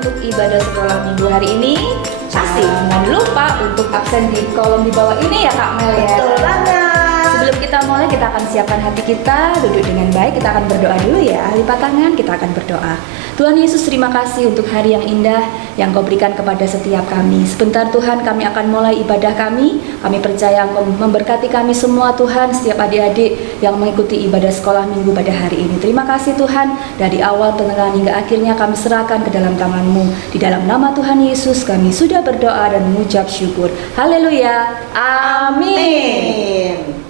untuk ibadah sekolah minggu hari ini? Pasti. Jangan lupa untuk absen di kolom di bawah ini ya Kak Mel ya. Betul banget. Sebelum kita mulai, kita akan siapkan hati kita, duduk dengan baik, kita akan berdoa dulu ya. Lipat tangan, kita akan berdoa. Tuhan Yesus, terima kasih untuk hari yang indah yang Kau berikan kepada setiap kami. Sebentar Tuhan, kami akan mulai ibadah kami. Kami percaya Engkau memberkati kami semua Tuhan, setiap adik-adik yang mengikuti ibadah sekolah minggu pada hari ini. Terima kasih Tuhan, dari awal, pertengahan hingga akhirnya kami serahkan ke dalam tangan-Mu. Di dalam nama Tuhan Yesus kami sudah berdoa dan mengucap syukur. Haleluya. Amin.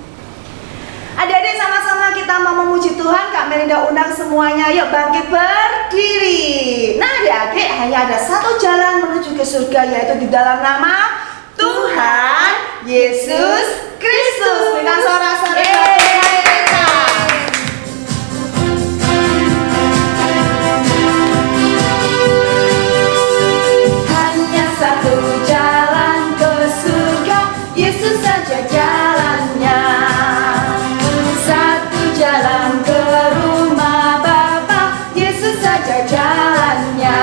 Adik-adik, sama-sama kita mau memuji Tuhan. Kak Melinda undang semuanya, yuk bangkit berdiri. Nah adik-adik, hanya ada satu jalan menuju ke surga, yaitu di dalam nama Tuhan Yesus Kristus. Dengan suara-suara kita. Hanya satu jalan ke surga, Yesus saja jalannya. Satu jalan ke rumah Bapa, Yesus saja jalannya.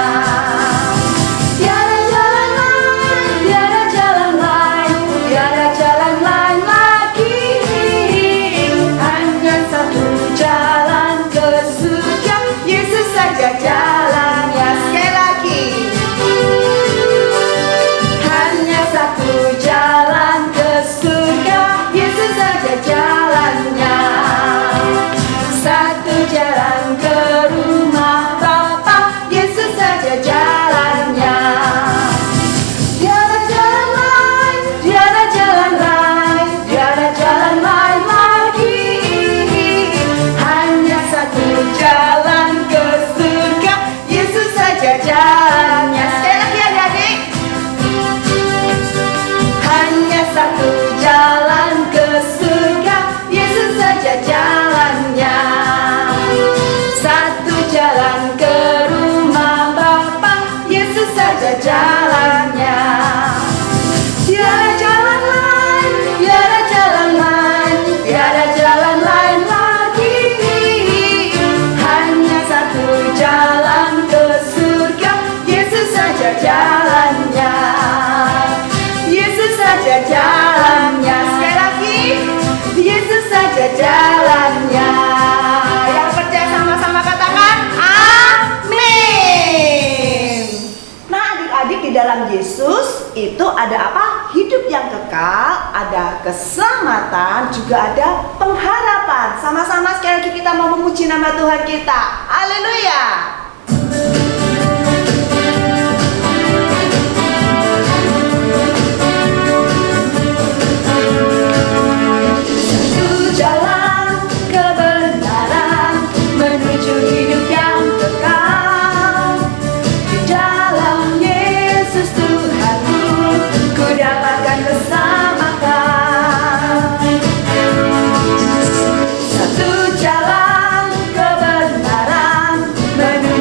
Tiada jalan lain, tiada jalan lain, tiada jalan lain lagi. Hanya satu jalan ke surga, Yesus saja jalannya. Sekali lagi. Hanya satu jalan ke surga, Yesus saja jalannya. Satu jalan ke rumah Bapa, Yesus saja jalannya. Tiada jalan lain, tiada jalan lain, tiada jalan lain lagi. Hanya satu jalan ke surga, Yesus saja jalannya. Sekali lagi adik-adik. Hanya satu jalan ke surga, Yesus saja jalannya. Satu jalan ke rumah Bapa, Yesus saja jalannya. Tiada jalan lain, tiada jalan lain, tiada jalan lain lagi. Hanya satu jalan ke surga, Yesus saja jalannya. Yesus saja jalannya. Sekali lagi, Yesus saja jalannya. Yang percaya sama-sama katakan amin. Nah adik-adik, di dalam Yesus itu ada apa? Hidup yang kekal, ada keselamatan, juga ada pengharapan. Sama-sama sekali lagi kita mau memuji nama Tuhan kita. Haleluya. Satu jalan kebenaran menuju hidup yang kekal. Di dalam Yesus Tuhanku, ku dapatkan keselamatan. Satu jalan kebenaran menuju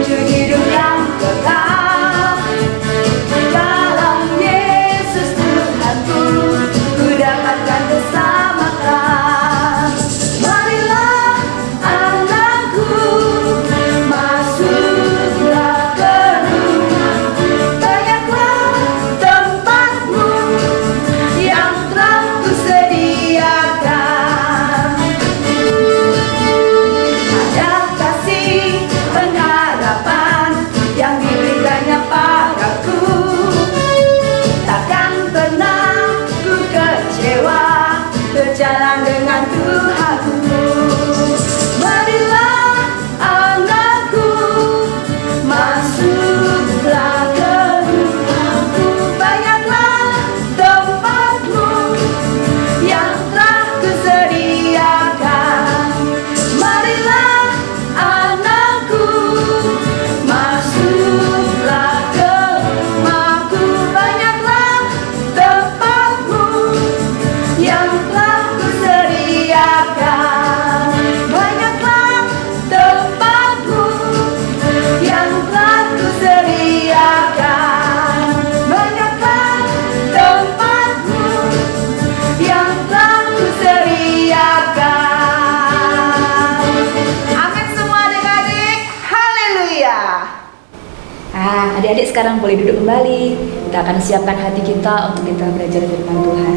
Adik-adik sekarang boleh duduk kembali. Kita akan siapkan hati kita untuk kita belajar firman Tuhan.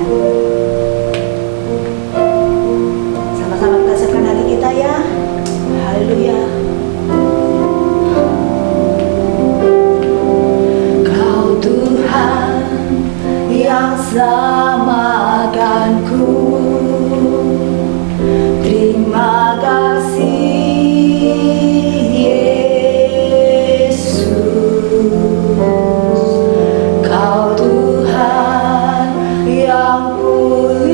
Sama-sama kita siapkan hati kita ya. Haleluya. Kau Tuhan yang selamatkanku, terima kasih Yesus. Kau Tuhan yang mulia,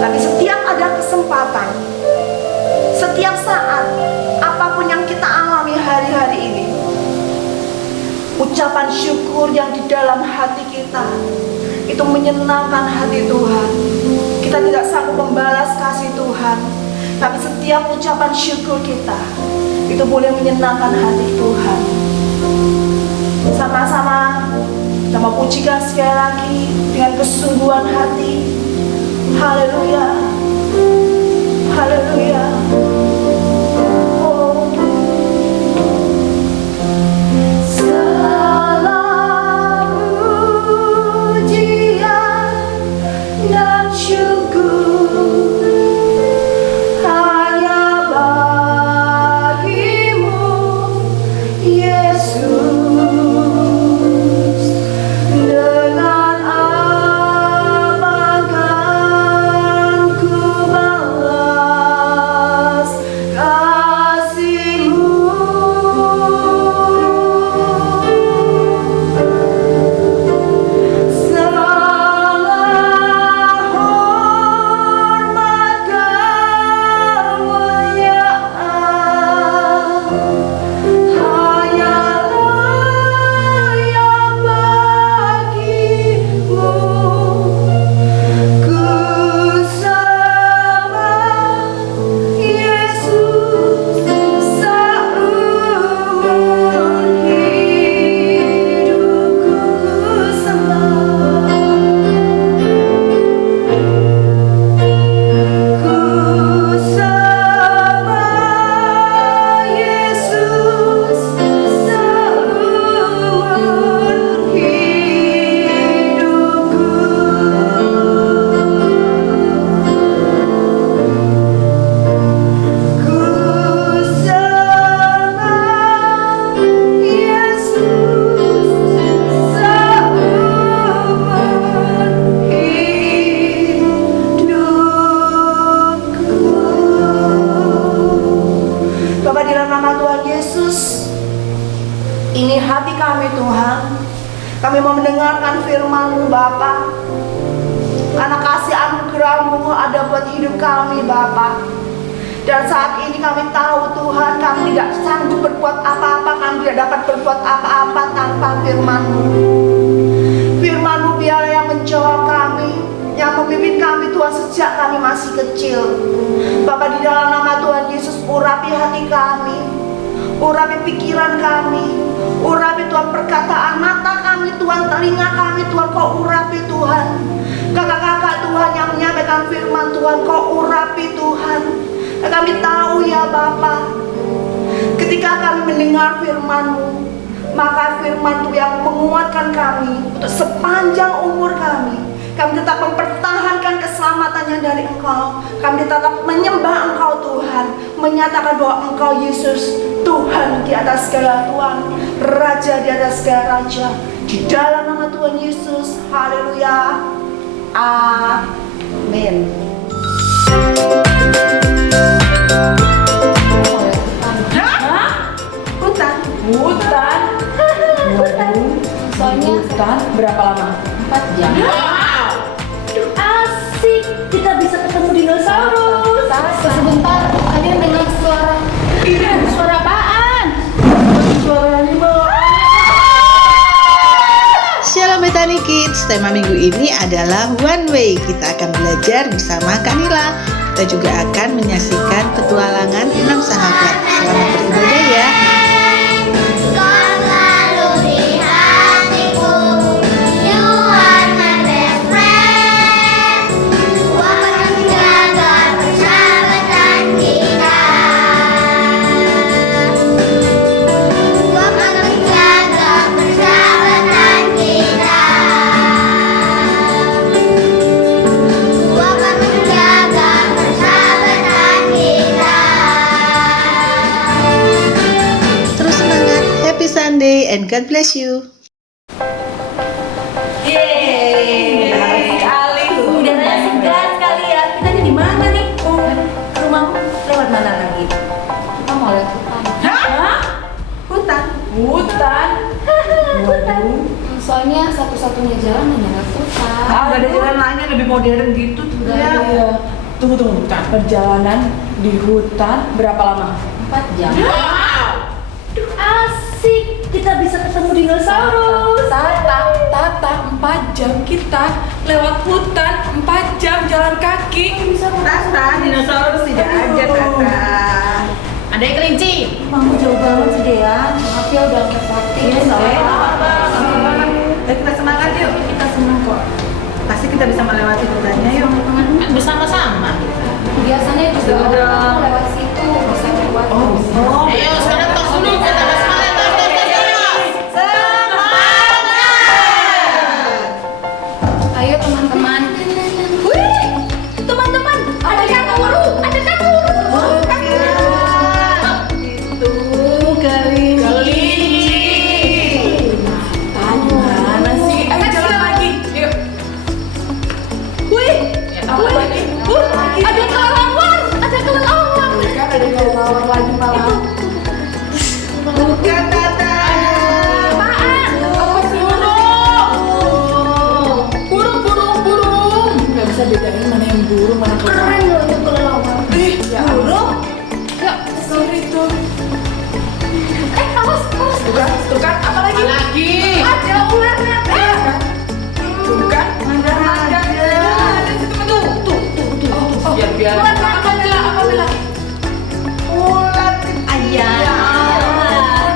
Tapi setiap ada kesempatan, setiap saat, apapun yang kita alami hari-hari ini, ucapan syukur yang di dalam hati kita itu menyenangkan hati Tuhan. Kita tidak sanggup membalas kasih Tuhan, tapi setiap ucapan syukur kita itu boleh menyenangkan hati Tuhan. Sama-sama kita mau pujikan sekali lagi dengan kesungguhan hati. Haleluya, haleluya. Oh, segala pujian dan syukur hanya bagimu, Yesus. Dengan apa kan ku balas kasih-Mu? Segala hormat kemuliaan hanyalah yang bagimu. Ku sembah Yesus seumur hidupku. Ku sembah, ku sembah Yesus seumur hidupku. Ku sembah Yesus seumur hidupku. Bapa, di dalam nama Tuhan Yesus, ini hati kami Tuhan. Kami mau mendengarkan firman-Mu Bapa, karena kasih anugerah-Mu ada buat hidup kami Bapa. Dan saat ini kami tahu Tuhan, kami tidak sanggup berbuat apa-apa, kami tidak dapat berbuat apa-apa tanpa firman-Mu. Firman-Mu biarlah yang menjawab kami, yang memimpin kami Tuhan sejak kami masih kecil. Bapa, di dalam nama Tuhan Yesus, urapi hati kami, urapi pikiran kami, urapi Tuhan perkataan mata kami Tuhan, telinga kami Tuhan, Kau urapi Tuhan. Kakak-kakak Tuhan yang menyampaikan firman Tuhan, Kau urapi Tuhan. Dan kami tahu ya Bapa, ketika kami mendengar firman-Mu, maka firman-Mu yang menguatkan kami untuk sepanjang umur kami. Kami tetap mempertahankan keselamatannya dari Engkau. Kami tetap menyembah Engkau Tuhan, menyatakan bahwa Engkau Yesus Tuhan di atas segala Tuhan, Raja di atas segala Raja. Di dalam nama Tuhan Yesus, haleluya, amin. Hutan. Soalnya berapa lama? 4 jam. Asik, kita bisa ketemu dinosaurus. Sebentar, tadi dengar suara. Suara apaan? Suara harimau. Shalom Bethany Kids, tema minggu ini adalah One Way. Kita akan belajar bersama Kanila. Kita juga akan menyaksikan petualangan 6 sahabat. Selamat beribadah ya. Sunday and God bless you. Yeay, sekali. Udaranya segar sekali ya. Kita di mana nih? Rumahmu lewat mana lagi? Kita mau lewat hutan. Hah? Hutan. Hutan. Waduh. Soalnya soalnya satu-satunya jalan hanya lewat hutan. Nggak ada jalan lain yang lebih modern gitu tuh. Nggak ada. Ya. Tunggu, perjalanan di hutan berapa lama? 4 jam. Asik, kita bisa ketemu dinosaurus. Tata 4 jam kita lewat hutan, 4 jam jalan kaki. Tata, dinosaurus tidak ada Tata. Ada yang kelinci. Mau jauh banget sih Dea. Maaf ya udah ngerepotin. Kita semangat yuk. Kita senang kok. Pasti kita bisa melewati hutannya yuk. Kan bersama-sama. Biasanya juga Sudah. orang lewat situ bisa lewat. Ayo sekarang tos dulu, kita semangat, tos. Ayo teman-teman. Wih, teman-teman, ada kanguru, ada kanguru. Itu kelinci. Mana sih? Ayo jalan lagi. Yuk. Wih, Apa lagi? ada kelelawar, ada kelelawar. Kan ada kelelawar lagi malah. Bukan Tata. Apaan? Apa sih burung? Gak bisa bedain mana yang burung, mana kelelawar. Keren loh itu kelelawar. Ya burung? Ya, sorry tuh. Awas. Tuh kan, apa lagi? Ada ularnya. Tuh kan? Ada. Tuh. Biar. Ular Apa Bella? Ulat ayam.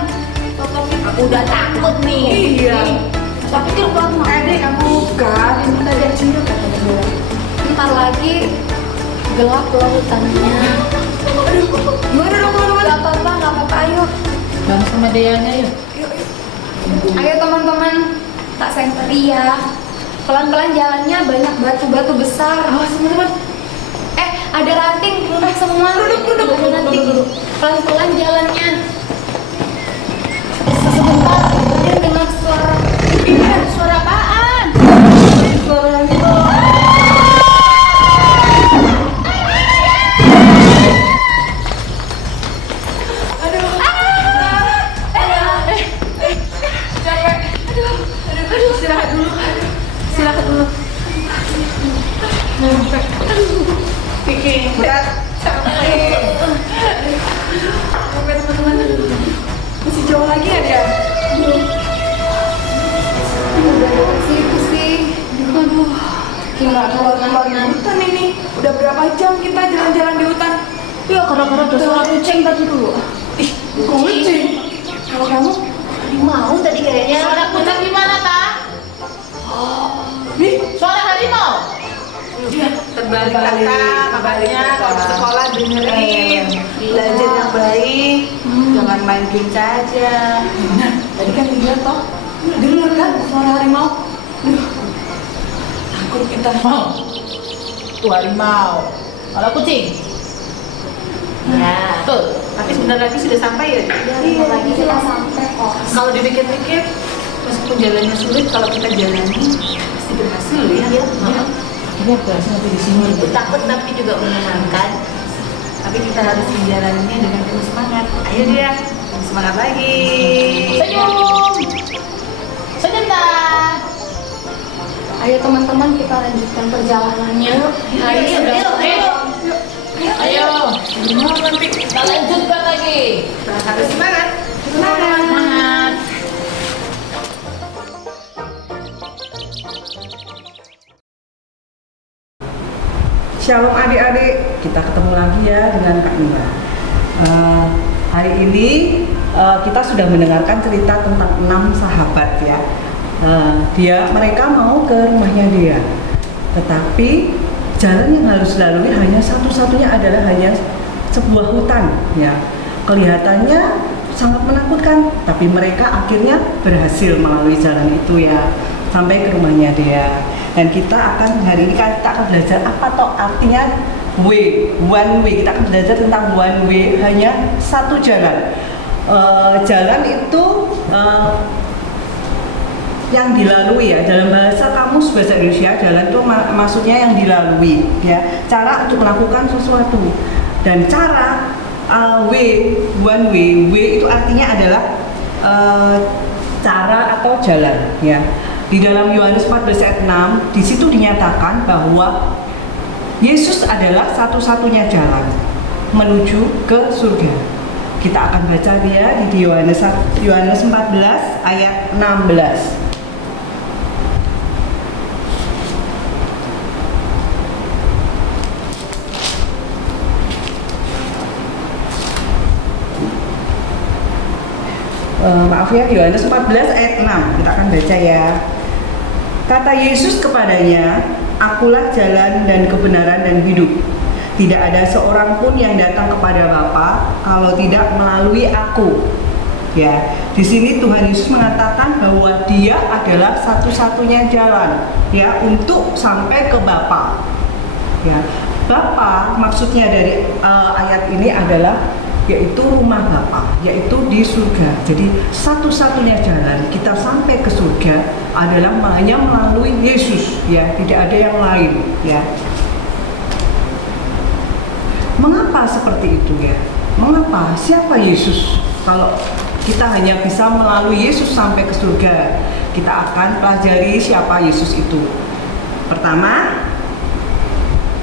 Aku udah takut nih. Iya. Tapi kan ular mah. Adik kamu Bukan, ini tadi yang cium katanya Bella. Ntar lagi gelap loh hutannya. Gimana dong teman-teman? Gak apa-apa, ayo. Bang sama Deanya yuk. Ayo teman-teman, tak senteri ya. Pelan-pelan jalannya, banyak batu-batu besar. Awas teman-teman. Ada ranting, duduk semua. Duduk. Pelan-pelan jalannya. Sebentar, kemudian dengar suara. Iya, suara apaan? suara itu. Silakan dulu. Kiki, berat. Oke teman-teman. Masih jauh lagi ya dia? Udah dekat situ sih. Aduh, gimana Keluar hutan ini. Udah berapa jam kita jalan-jalan di hutan? Ya gara-gara ada suara kucing tadi dulu. Ih, kucing. Kalau kamu? Mau tadi kayaknya. Suara kucing gimana, Ta? Nih, Suara harimau? iya. Terbalik Tata, makanya kalau di sekolah dengerin. Belajar yang baik, jangan main game saja. Nah, tadi kan lihat toh. Dengar kan suara harimau? Duh, takut kita. Tuh harimau. Kalau kucing? Ya. Tuh. Tapi sebentar lagi sudah sampai ya. Iya, lagi kita sampai kok. Kalau dipikir-pikir, meskipun jalannya sulit, kalau kita jalani pasti berhasil ya. Iya. Ini berhasil nanti di sini. Takut tapi juga menyenangkan. Tapi kita harus menjalaninya dengan penuh semangat. Ayo dia, semangat lagi. Senyum. Senyum, Ta. Ayo teman-teman kita lanjutkan perjalanannya. Ayo. Kita lanjutkan lagi. Harus semangat. Semangat. Shalom adik-adik, kita ketemu lagi ya dengan Kak Nina. Hari ini kita sudah mendengarkan cerita tentang 6 sahabat ya. Mereka mau ke rumahnya dia, tetapi jalan yang harus dilalui hanya satu-satunya adalah hanya sebuah hutan ya. Kelihatannya sangat menakutkan, tapi mereka akhirnya berhasil melalui jalan itu ya sampai ke rumahnya dia. Dan kita akan hari ini kita akan belajar apa toh artinya one way. Kita akan belajar tentang one way, hanya satu jalan. Jalan itu yang dilalui ya, dalam bahasa kamus bahasa Indonesia jalan itu maksudnya yang dilalui ya, cara untuk melakukan sesuatu. Dan cara one way itu artinya adalah cara atau jalan ya. Di dalam Yohanes 14 ayat 6, di situ dinyatakan bahwa Yesus adalah satu-satunya jalan menuju ke surga. Kita akan baca dia di Yohanes 14 ayat 16. Maaf ya, Yohanes 14 ayat 6. Kita akan baca ya. Kata Yesus kepadanya, "Akulah jalan dan kebenaran dan hidup. Tidak ada seorang pun yang datang kepada Bapa kalau tidak melalui aku." Ya, di sini Tuhan Yesus mengatakan bahwa Dia adalah satu-satunya jalan ya untuk sampai ke Bapa. Ya, Bapa maksudnya dari ayat ini adalah yaitu rumah Bapa, yaitu di surga. Jadi satu-satunya jalan kita sampai ke surga adalah hanya melalui Yesus, ya, tidak ada yang lain, ya. Mengapa seperti itu ya? Mengapa? Siapa Yesus? Kalau kita hanya bisa melalui Yesus sampai ke surga, kita akan pelajari siapa Yesus itu. Pertama,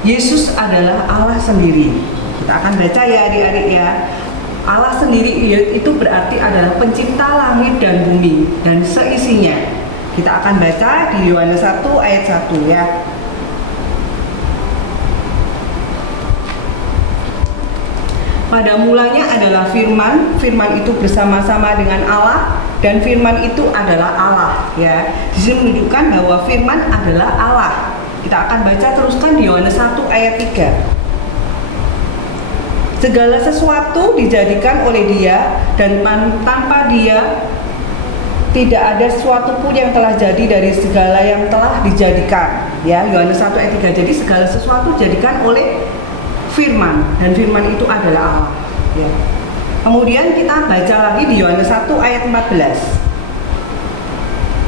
Yesus adalah Allah sendiri. Kita akan baca ya adik-adik ya. Allah sendiri itu berarti adalah pencipta langit dan bumi dan seisinya. Kita akan baca di Yohanes 1 ayat 1 ya. Pada mulanya adalah firman, firman itu bersama-sama dengan Allah dan firman itu adalah Allah ya. Di sini menunjukkan bahwa firman adalah Allah. Kita akan baca teruskan di Yohanes 1 ayat 3. Segala sesuatu dijadikan oleh Dia dan tanpa Dia tidak ada sesuatu pun yang telah jadi dari segala yang telah dijadikan. Ya, Yohanes 1 ayat 3. Jadi segala sesuatu dijadikan oleh firman dan firman itu adalah Allah. Ya. Kemudian kita baca lagi di Yohanes 1 ayat 14.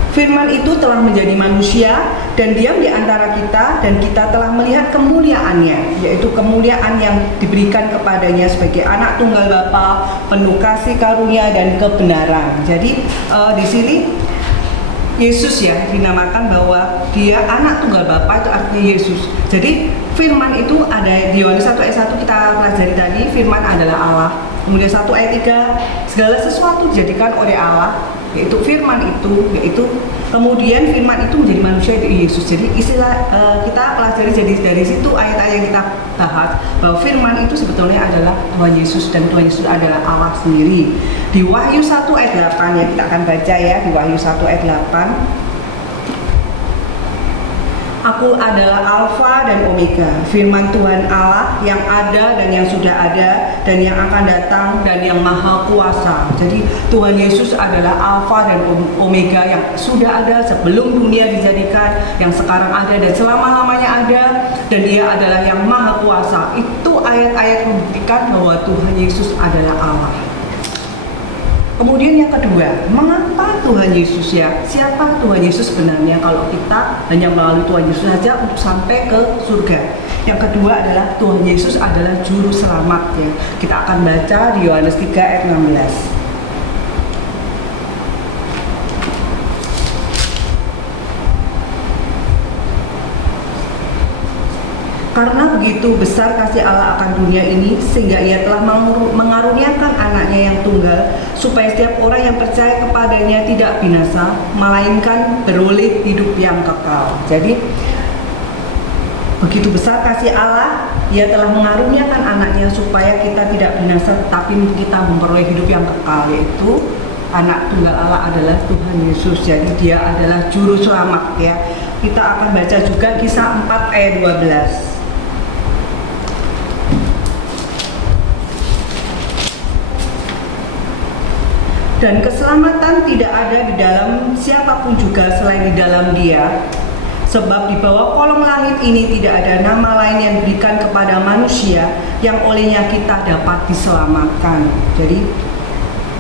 Firman itu telah menjadi manusia dan diam di antara kita dan kita telah melihat kemuliaannya, yaitu kemuliaan yang diberikan kepadanya sebagai anak tunggal Bapa, penuh kasih karunia dan kebenaran. Jadi di sini Yesus ya dinamakan bahwa Dia anak tunggal Bapa, itu artinya Yesus. Jadi firman itu ada di Yohanes 1 ayat 1 kita pelajari tadi, firman adalah Allah. Kemudian 1 ayat 3, segala sesuatu dijadikan oleh Allah, yaitu firman itu, yaitu kemudian firman itu menjadi manusia, itu Yesus. Jadi istilah kita pelajari jadi dari situ ayat-ayat yang kita bahas bahwa firman itu sebetulnya adalah Tuhan Yesus dan Tuhan Yesus adalah Allah sendiri. Di Wahyu 1 ayat 8 ya kita akan baca ya, di Wahyu 1 ayat 8. Aku adalah Alfa dan Omega, firman Tuhan Allah yang ada dan yang sudah ada dan yang akan datang dan yang maha kuasa. Jadi Tuhan Yesus adalah Alfa dan Omega yang sudah ada sebelum dunia dijadikan, yang sekarang ada dan selama-lamanya ada, dan Dia adalah yang maha kuasa. Itu ayat-ayat membuktikan bahwa Tuhan Yesus adalah Allah. Kemudian yang kedua, mengapa Tuhan Yesus ya? Siapa Tuhan Yesus sebenarnya kalau kita hanya melalui Tuhan Yesus saja untuk sampai ke surga? Yang kedua adalah Tuhan Yesus adalah juru selamat ya. Kita akan baca di Yohanes 3 ayat 16. Karena begitu besar kasih Allah akan dunia ini, sehingga Ia telah mengaruniakan anaknya yang tunggal, supaya setiap orang yang percaya kepadanya tidak binasa, melainkan beroleh hidup yang kekal. Jadi, begitu besar kasih Allah, Ia telah mengaruniakan anaknya supaya kita tidak binasa, tetapi kita memperoleh hidup yang kekal, yaitu anak tunggal Allah adalah Tuhan Yesus. Jadi Dia adalah juru selamat ya. Kita akan baca juga Kisah 4 ayat 12. Dan keselamatan tidak ada di dalam siapapun juga selain di dalam Dia. Sebab di bawah kolong langit ini tidak ada nama lain yang diberikan kepada manusia yang olehnya kita dapat diselamatkan. Jadi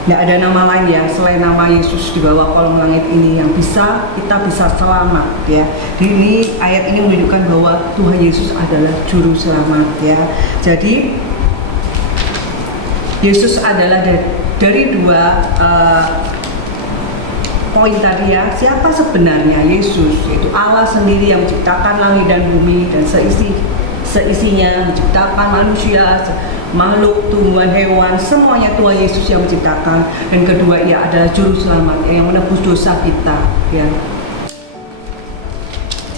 tidak ada nama lain ya selain nama Yesus di bawah kolong langit ini yang kita bisa selamat ya. Jadi ini ayat ini menunjukkan bahwa Tuhan Yesus adalah juru selamat ya. Jadi Yesus adalah dari dua poin tadi ya, siapa sebenarnya Yesus? Yaitu Allah sendiri yang menciptakan langit dan bumi dan seisinya, menciptakan manusia, makhluk, tumbuhan, hewan, semuanya Tuhan Yesus yang menciptakan. Dan kedua, Ia adalah juru selamat yang menebus dosa kita, ya.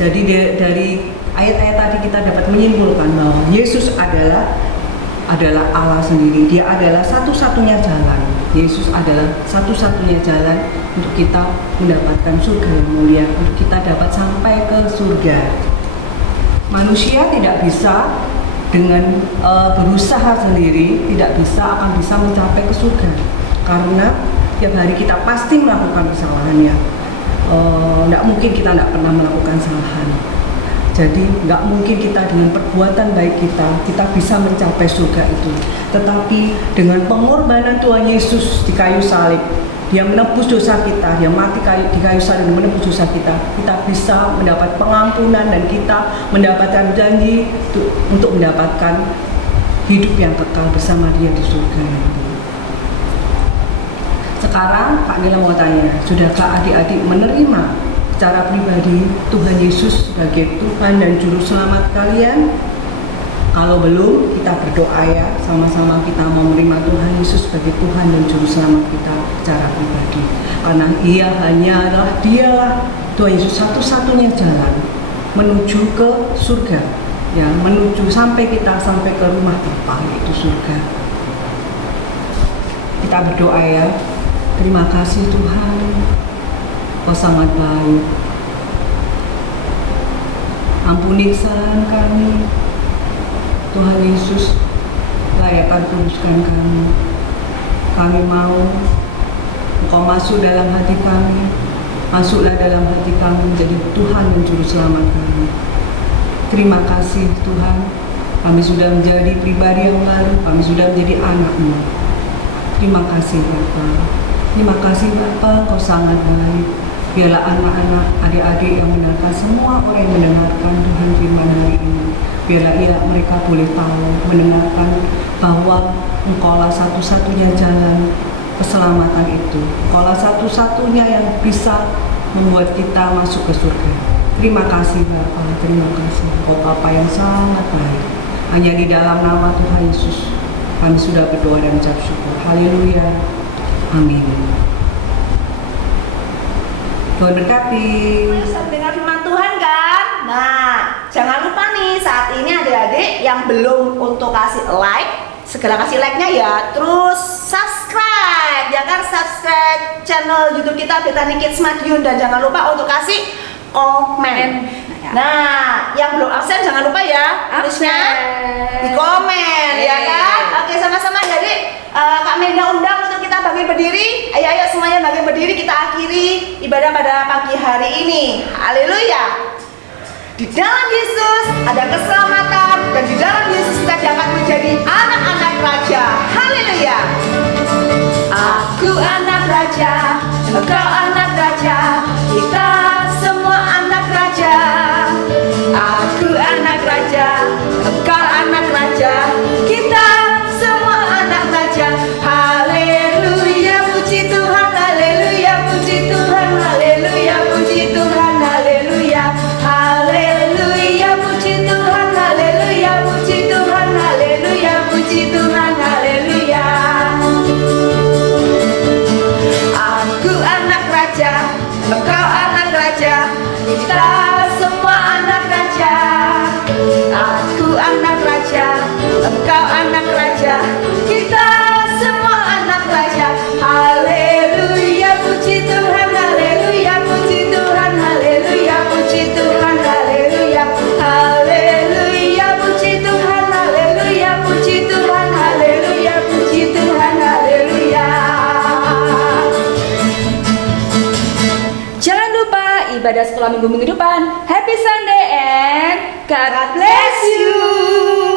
Jadi dari ayat-ayat tadi kita dapat menyimpulkan bahwa Yesus adalah Allah sendiri. Dia adalah satu-satunya jalan. Yesus adalah satu-satunya jalan untuk kita mendapatkan surga yang mulia, untuk kita dapat sampai ke surga. Manusia tidak bisa dengan berusaha sendiri, tidak akan bisa mencapai ke surga, karena tiap hari kita pasti melakukan kesalahannya. Tidak mungkin kita tidak pernah melakukan kesalahan. Jadi nggak mungkin kita dengan perbuatan baik kita bisa mencapai surga itu. Tetapi dengan pengorbanan Tuhan Yesus di kayu salib, Dia menebus dosa kita, Dia mati di kayu salib dan menebus dosa kita bisa mendapat pengampunan dan kita mendapatkan janji untuk mendapatkan hidup yang kekal bersama Dia di surga nanti. Sekarang Kak Nila mau tanya, sudahkah adik-adik menerima secara pribadi Tuhan Yesus sebagai Tuhan dan Juru Selamat kalian? Kalau belum, kita berdoa ya, sama-sama kita mau menerima Tuhan Yesus sebagai Tuhan dan Juru Selamat kita secara pribadi. Karena Dialah Tuhan Yesus satu-satunya jalan menuju ke surga, ya, menuju sampai ke rumah Bapa, yaitu surga. Kita berdoa ya. Terima kasih Tuhan, Kau sangat baik. Ampuni kesalahan kami, Tuhan Yesus, layakkan kuduskan kami. Kami mau Engkau masuk dalam hati kami, masuklah dalam hati kami menjadi Tuhan dan Juru Selamat kami. Terima kasih Tuhan, kami sudah menjadi pribadi yang baru, kami sudah menjadi anak-Mu. Terima kasih Bapa. Terima kasih Bapa, Kau sangat baik. Biarlah anak-anak, adik-adik yang mendengarkan, semua orang yang mendengarkan Tuhan firman hari ini, biarlah mereka boleh tahu, mendengarkan bahwa Engkaulah satu-satunya jalan keselamatan itu. Engkaulah satu-satunya yang bisa membuat kita masuk ke surga. Terima kasih Bapa, terima kasih. Engkau Bapa yang sangat baik. Hanya di dalam nama Tuhan Yesus kami sudah berdoa dan mengucap syukur. Haleluya. Amin. Tuhan berkati. Bisa mendengar firman Tuhan kan? Nah, jangan lupa nih saat ini adik-adik yang belum untuk kasih like, segera kasih like-nya ya. Terus subscribe, ya kan, subscribe channel YouTube kita Bethany Kids Madiun, dan jangan lupa untuk kasih komen. Nah, yang belum absen jangan lupa ya, tulisnya di komen, ya kan? Oke, sama-sama jadi Kak Melinda undang untuk kita bangkit berdiri. Ayo semuanya bangkit berdiri, kita akhiri ibadah pada pagi hari ini. Haleluya. Di dalam Yesus ada keselamatan, dan di dalam Yesus kita dapat menjadi anak-anak raja. Haleluya. Aku anak raja, engkau anak raja, kita semua anak raja. Aku anak raja, engkau anak raja, kita semua anak raja. Haleluya, puji Tuhan, haleluya, puji Tuhan, haleluya, puji Tuhan, haleluya. Haleluya, puji Tuhan, haleluya, puji Tuhan, haleluya, puji Tuhan, haleluya. Aku anak raja, engkau anak raja, kita semua anak raja. Aku anak raja, engkau anak raja, kita semua anak raja. Haleluya, puji Tuhan, haleluya, puji Tuhan, haleluya, puji Tuhan, haleluya. Haleluya, puji Tuhan, haleluya, puji Tuhan, haleluya, puji Tuhan, haleluya. Jangan lupa ibadah sekolah minggu depan. Happy Sunday and God bless you.